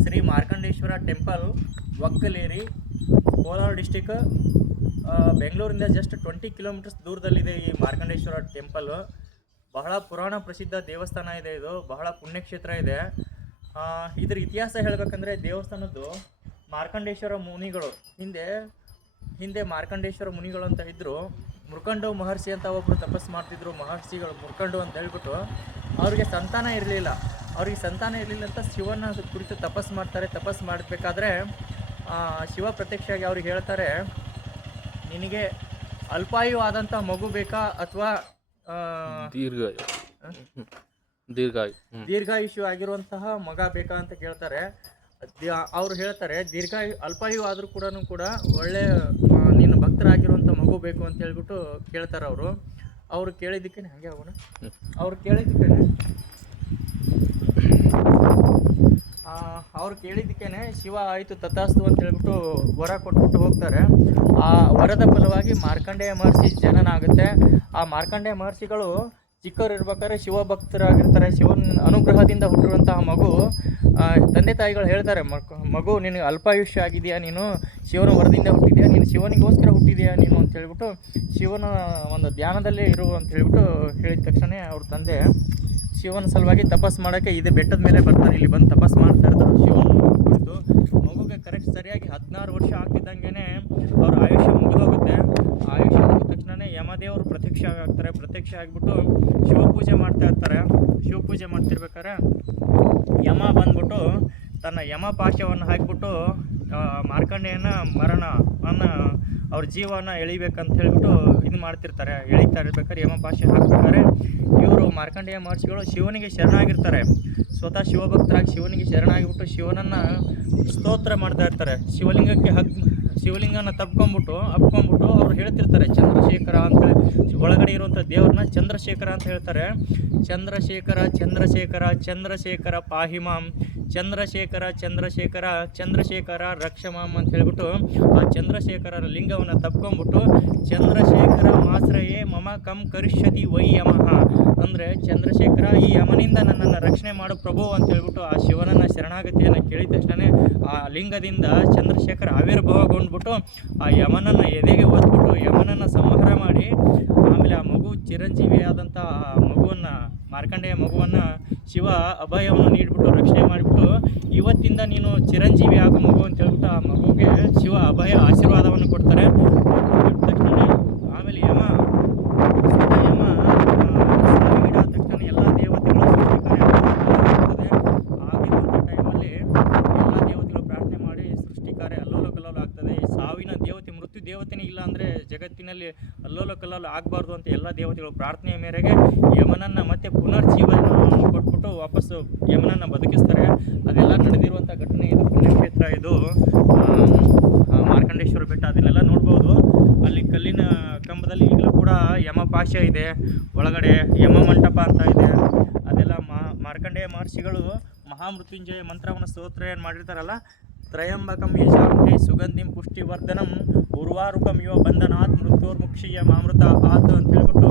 Shri Markandeshwara temple, Okkaleri, Kolar district, ಬೆಂಗಳೂರಿಂದ just 20 kilometres ದೂರದಲ್ಲಿದೆ ಈ ಮಾರ್ಕಂಡೇಶ್ವರ ಟೆಂಪಲ್. ಬಹಳ ಪುರಾಣ ಪ್ರಸಿದ್ಧ ದೇವಸ್ಥಾನ ಇದೆ. ಇದು ಬಹಳ ಪುಣ್ಯಕ್ಷೇತ್ರ ಇದೆ. ಇದ್ರ ಇತಿಹಾಸ ಹೇಳಬೇಕಂದ್ರೆ, ದೇವಸ್ಥಾನದ್ದು ಮಾರ್ಕಂಡೇಶ್ವರ ಮುನಿಗಳು ಹಿಂದೆ ಮಾರ್ಕಂಡೇಶ್ವರ ಮುನಿಗಳು ಅಂತ ಇದ್ದರು. ಮುರ್ಕಂಡು ಮಹರ್ಷಿ ಅಂತ ಒಬ್ಬರು ತಪಸ್ಸು ಮಾಡ್ತಿದ್ರು. ಮಹರ್ಷಿಗಳು ಮುರ್ಕಂಡು ಅಂತ ಹೇಳ್ಬಿಟ್ಟು ಅವ್ರಿಗೆ ಸಂತಾನ ಇರಲಿಲ್ಲ. ಅಂತ ಶಿವನ ಕುರಿತು ತಪಸ್ಸು ಮಾಡ್ತಾರೆ. ತಪಸ್ಸು ಮಾಡಬೇಕಾದ್ರೆ ಶಿವ ಪ್ರತ್ಯಕ್ಷವಾಗಿ ಅವ್ರಿಗೆ ಹೇಳ್ತಾರೆ, ನಿನಗೆ ಅಲ್ಪಾಯು ಆದಂಥ ಮಗು ಬೇಕಾ ಅಥವಾ ದೀರ್ಘಾಯುಷ್ಯ ಆಗಿರುವಂತಹ ಮಗ ಬೇಕಾ ಅಂತ ಕೇಳ್ತಾರೆ. ಅವ್ರು ಹೇಳ್ತಾರೆ, ಅಲ್ಪಾಯು ಆದರೂ ಕೂಡ ಒಳ್ಳೆ ನೀನು ಭಕ್ತರಾಗಿರುವಂಥ ಮಗು ಬೇಕು ಅಂತ ಹೇಳ್ಬಿಟ್ಟು ಕೇಳ್ತಾರೆ. ಅವ್ರು ಕೇಳಿದ್ದಕ್ಕೆ ಶಿವ ಆಯಿತು ತಥಾಸ್ತು ಅಂತ ಹೇಳ್ಬಿಟ್ಟು ವರ ಕೊಟ್ಬಿಟ್ಟು ಹೋಗ್ತಾರೆ. ಆ ವರದ ಫಲವಾಗಿ ಮಾರ್ಕಂಡೇಯ ಮಹರ್ಷಿ ಜನನ ಆಗುತ್ತೆ. ಆ ಮಾರ್ಕಂಡೇಯ ಮಹರ್ಷಿಗಳು ಚಿಕ್ಕವರು ಇರ್ಬೇಕಾದ್ರೆ ಶಿವಭಕ್ತರಾಗಿರ್ತಾರೆ. ಶಿವನ ಅನುಗ್ರಹದಿಂದ ಹುಟ್ಟಿರುವಂತಹ ಮಗು, ತಂದೆ ತಾಯಿಗಳು ಹೇಳ್ತಾರೆ, ಮಗು ನಿನಗೆ ಅಲ್ಪಾಯುಷ್ಯ ಆಗಿದೆಯಾ, ನೀನು ಶಿವನ ವರದಿಂದ ಹುಟ್ಟಿದೆಯಾ, ನೀನು ಶಿವನಿಗೋಸ್ಕರ ಹುಟ್ಟಿದೆಯಾ ನೀನು ಅಂತ ಹೇಳ್ಬಿಟ್ಟು ಶಿವನ ಒಂದು ಧ್ಯಾನದಲ್ಲೇ ಇರು ಅಂತ ಹೇಳ್ಬಿಟ್ಟು ಹೇಳಿದ ತಕ್ಷಣ ಅವ್ರ ತಂದೆ ಶಿವನ ಸಲುವಾಗಿ ತಪಸ್ಸು ಮಾಡೋಕ್ಕೆ ಇದೇ ಬೆಟ್ಟದ ಮೇಲೆ ಬರ್ತಾರೆ. ಇಲ್ಲಿ ಬಂದು ತಪಸ್ಸು ಮಾಡ್ತಾ ಇರ್ತಾರೆ ಶಿವನ ಕುರಿತು. ಮಗುಗೆ ಕರೆಕ್ಟ್ ಸರಿಯಾಗಿ 16 ವರ್ಷ ಆಗ್ತಿದ್ದಂಗೆ ಅವ್ರ ಆಯುಷ್ಯ ಮುಗಿದೋಗುತ್ತೆ. ಆಯುಷ್ಯ ಮುಗಿದ ತಕ್ಷಣ ಯಮದೇವರು ಪ್ರತ್ಯಕ್ಷ ಆಗ್ತಾರೆ. ಪ್ರತ್ಯಕ್ಷ ಆಗಿಬಿಟ್ಟು ಶಿವಪೂಜೆ ಮಾಡ್ತಾ ಇರ್ತಾರೆ. ಶಿವಪೂಜೆ ಮಾಡ್ತಿರ್ಬೇಕಾದ್ರೆ ಯಮ ಬಂದ್ಬಿಟ್ಟು ತನ್ನ ಯಮ ಪಾಶವನ್ನು ಹಾಕಿಬಿಟ್ಟು ಮಾರ್ಕಂಡೇಯನ ಅವ್ರ ಜೀವನ ಎಳಿಬೇಕಂತ ಹೇಳ್ಬಿಟ್ಟು ಇದು ಮಾಡ್ತಿರ್ತಾರೆ. ಎಳಿತಾ ಇರ್ಬೇಕಾದ್ರೆ ಯಮ ಪಾಶ ಹಾಕ್ಬೇಕಾದ್ರೆ ಇವರು ಮಾರ್ಕಂಡೇಯ ಮಹರ್ಷಿಗಳು ಶಿವನಿಗೆ ಶರಣಾಗಿರ್ತಾರೆ. ಸ್ವತಃ ಶಿವಭಕ್ತರಾಗಿ ಶಿವನಿಗೆ ಶರಣಾಗಿಬಿಟ್ಟು ಶಿವನನ್ನು ಸ್ತೋತ್ರ ಮಾಡ್ತಾ ಇರ್ತಾರೆ. ಶಿವಲಿಂಗನ ಅಪ್ಕೊಂಬಿಟ್ಟು ಅವ್ರು ಹೇಳ್ತಿರ್ತಾರೆ ಚಂದ್ರಶೇಖರ ಅಂತೇಳಿ. ಒಳಗಡೆ ಇರುವಂಥ ದೇವ್ರನ್ನ ಚಂದ್ರಶೇಖರ ಅಂತ ಹೇಳ್ತಾರೆ. ಚಂದ್ರಶೇಖರ ಚಂದ್ರಶೇಖರ ಚಂದ್ರಶೇಖರ ಪಾಹಿಮಾಂ, ಚಂದ್ರಶೇಖರ ಚಂದ್ರಶೇಖರ ಚಂದ್ರಶೇಖರ ರಕ್ಷಮಾಂ ಅಂತ ಹೇಳ್ಬಿಟ್ಟು ಆ ಚಂದ್ರಶೇಖರರ ಲಿಂಗವನ್ನು ತಪ್ಕೊಂಬಿಟ್ಟು ಚಂದ್ರಶೇಖರ ಮಾಶ್ರಯೇ ಮಮ ಕಂ ಕರಿಷ್ಯತಿ ವೈ ಯಮಃ, ಅಂದರೆ ಚಂದ್ರಶೇಖರ ಈ ಯಮನಿಂದ ನನ್ನನ್ನು ರಕ್ಷಣೆ ಮಾಡು ಪ್ರಭು ಅಂತ ಹೇಳ್ಬಿಟ್ಟು ಆ ಶಿವನನ್ನು ಶರಣಾಗತಿಯನ್ನು ಕೇಳಿದ ತಕ್ಷಣ ಆ ಲಿಂಗದಿಂದ ಚಂದ್ರಶೇಖರ ಆವಿರ್ಭಾವಗೊಂಡ್ಬಿಟ್ಟು ಆ ಯಮನನ್ನು ಎದೆಗೆ ಒದ್ಬಿಟ್ಟು ಯಮನನ್ನು ಸಂಹಾರ ಮಾಡಿ ಆಮೇಲೆ ಆ ಮಗು ಚಿರಂಜೀವಿಯಾದಂಥ ಆ ಮಗುವನ್ನು, ಮಾರ್ಕಂಡೇಯ ಮಗುವನ್ನು ಶಿವ ಅಭಯವನ್ನು ನೀಡಿಬಿಟ್ಟು ರಕ್ಷಣೆ ಮಾಡಿಬಿಟ್ಟು ಇವತ್ತಿಂದ ನೀನು ಚಿರಂಜೀವಿ ಆಗೋ ಮಗು ಅಂತ ಹೇಳ್ಬಿಟ್ಟು ಆ ಮಗುಗೆ ಶಿವ ಅಭಯ ಆಶೀರ್ವಾದವನ್ನು ಕೊಡ್ತಾರೆ. ತಕ್ಷಣ ಆಮೇಲೆ ಯಮ ಸಾವಿಗೀಡಾದ ತಕ್ಷಣ ಎಲ್ಲ ದೇವತೆಗಳು ಆಗಿರುವಂಥ ಟೈಮಲ್ಲಿ ಎಲ್ಲ ದೇವತೆಗಳು ಪ್ರಾರ್ಥನೆ ಮಾಡಿ ಸೃಷ್ಟಿ ಕಾರ್ಯ ಅಲ್ಲೋಲ ಕಲ್ಲೋಲ ಆಗ್ತದೆ. ಈ ಸಾವಿನ ದೇವತೆ, ಮೃತ್ಯು ದೇವತೆನೇ ಇಲ್ಲ ಅಂದರೆ ಜಗತ್ತಿನಲ್ಲಿ ಅಲ್ಲೋಲ ಕಲ್ಲೋಲ ಆಗಬಾರ್ದು ಅಂತ ಎಲ್ಲ ದೇವತೆಗಳು ಪ್ರಾರ್ಥನೆಯ ಮೇರೆಗೆ ಯಮನನ್ನು ಮತ್ತೆ ಪುನರ್ಜೀವನ ಕೊಟ್ಬಿಟ್ಟು ವಾಪಸ್ಸು ಯಮನನ್ನು ಬದುಕಿಸ್ತಾರೆ. ಅದೆಲ್ಲ ನಡೆದಿರುವಂಥ ಘಟನೆ ಇದು. ಪುಣ್ಯಕ್ಷೇತ್ರ ಇದು ಮಾರ್ಕಂಡೇಶ್ವರ ಬೆಟ್ಟ. ಅದನ್ನೆಲ್ಲ ನೋಡ್ಬೋದು. ಅಲ್ಲಿ ಕಲ್ಲಿನ ಕಂಬದಲ್ಲಿ ಈಗಲೂ ಕೂಡ ಯಮಪಾಶ ಇದೆ. ಒಳಗಡೆ ಯಮ ಮಂಟಪ ಅಂತ ಇದೆ. ಅದೆಲ್ಲ ಮಾರ್ಕಂಡೇಯ ಮಹರ್ಷಿಗಳು ಮಹಾಮೃತ್ಯುಂಜಯ ಮಂತ್ರವನ್ನು ಸ್ತೋತ್ರ ಏನು ಮಾಡಿರ್ತಾರಲ್ಲ, ತ್ರಯಂಬಕಂ ಯಜಾಮಹೇ ಸುಗಂಧಿಂ ಪುಷ್ಟಿವರ್ಧನಂ ಉರ್ವಾರುಕಂ ಇವ ಬಂಧನಾತ್ ಮೃತ್ಯೋರ್ಮುಕ್ಷೀಯ ಮಾಮೃತ ಆತ್ ಅಂತ ಹೇಳ್ಬಿಟ್ಟು